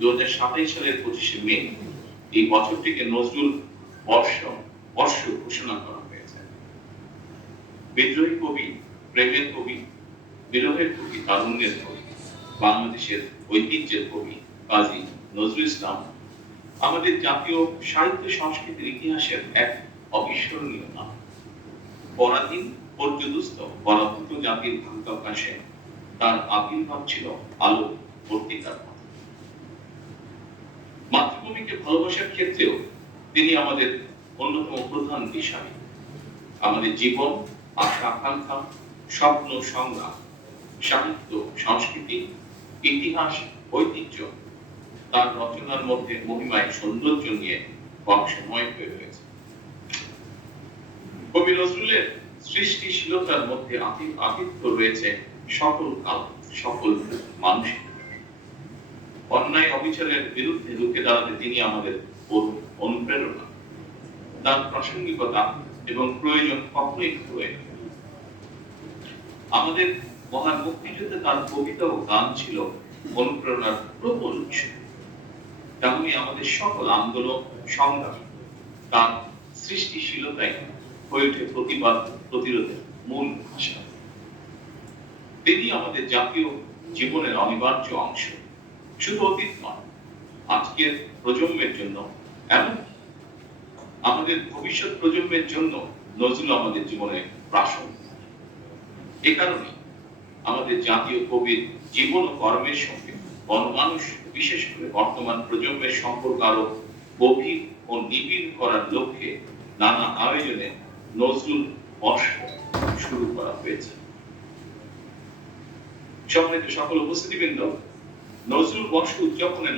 2027 সালের 25শে মে এই বছরটিকে নজরুল বর্ষ ঘোষণা করা হয়েছে। বিদ্রোহী কবি, প্রেমের কবি, বিরহের কবি, তারুণ্যের কবি, বাংলাদেশের ঐতিহ্যের কবি কাজী নজরুল ইসলাম আমাদের জাতীয় সাহিত্য সংস্কৃতির ইতিহাসের এক অবিস্মরণীয় নাম। পরাধীন পর্যদুস্ত পরাভূত জাতির ভাগ্যাকাশে তার আবির্ভাব ছিল আলো পত্রিকার মতো। মাতৃভূমিকে ভালোবাসার ক্ষেত্রেও তিনি আমাদের অন্যতম প্রধান দিশারি। আমাদের জীবন, আশা আকাঙ্ক্ষা, স্বপ্ন সংগ্রাম, সাহিত্য, সংস্কৃতি, ইতিহাস, ঐতিহ্য তার রচনার মধ্যে মহিমায় সৌন্দর্য নিয়ে বক্সময় হয়ে রয়েছে। কবি নজরুলের সৃষ্টিশীলতার মধ্যে আতিথ্য রয়েছে সকল কাল, সকল মানুষের। অন্যায় অবিচারের বিরুদ্ধে রুখে দাঁড়াতে তিনি আমাদের অনুপ্রেরণা। তার প্রাসঙ্গিকতা এবং প্রয়োজন কখনোই হয়ে আমাদের মহান মুক্তিযুদ্ধে তার কবিতা ও গান ছিল অনুপ্রেরণার প্রবল উৎস। তেমনি আমাদের সকল আন্দোলন সংগ্রাম তার সৃষ্টিশীলতাই হয়ে ওঠে প্রতিবাদ প্রতিরোধের মূল ভাষা। তিনি আমাদের জাতীয় জীবনের অনিবার্য অংশ, শুধু অতীত নয়, আজকের প্রজন্মের জন্য এবং আমাদের ভবিষ্যৎ প্রজন্মের জন্য নজরুল আমাদের জীবনে প্রাসঙ্গিক। এ কারণে আমাদের জাতীয় কবির জীবন ও কর্মের সঙ্গে গণমানুষ, বিশেষ করে বর্তমান প্রজন্মের সম্পর্ক আরো গভীর ও নিবিড় করার লক্ষ্যে নানা আয়োজনে নজরুল বর্ষ শুরু করা হয়েছে। সম্মানিত সকল উপস্থিতিবৃন্দ, নজরুল বর্ষ উদযাপনের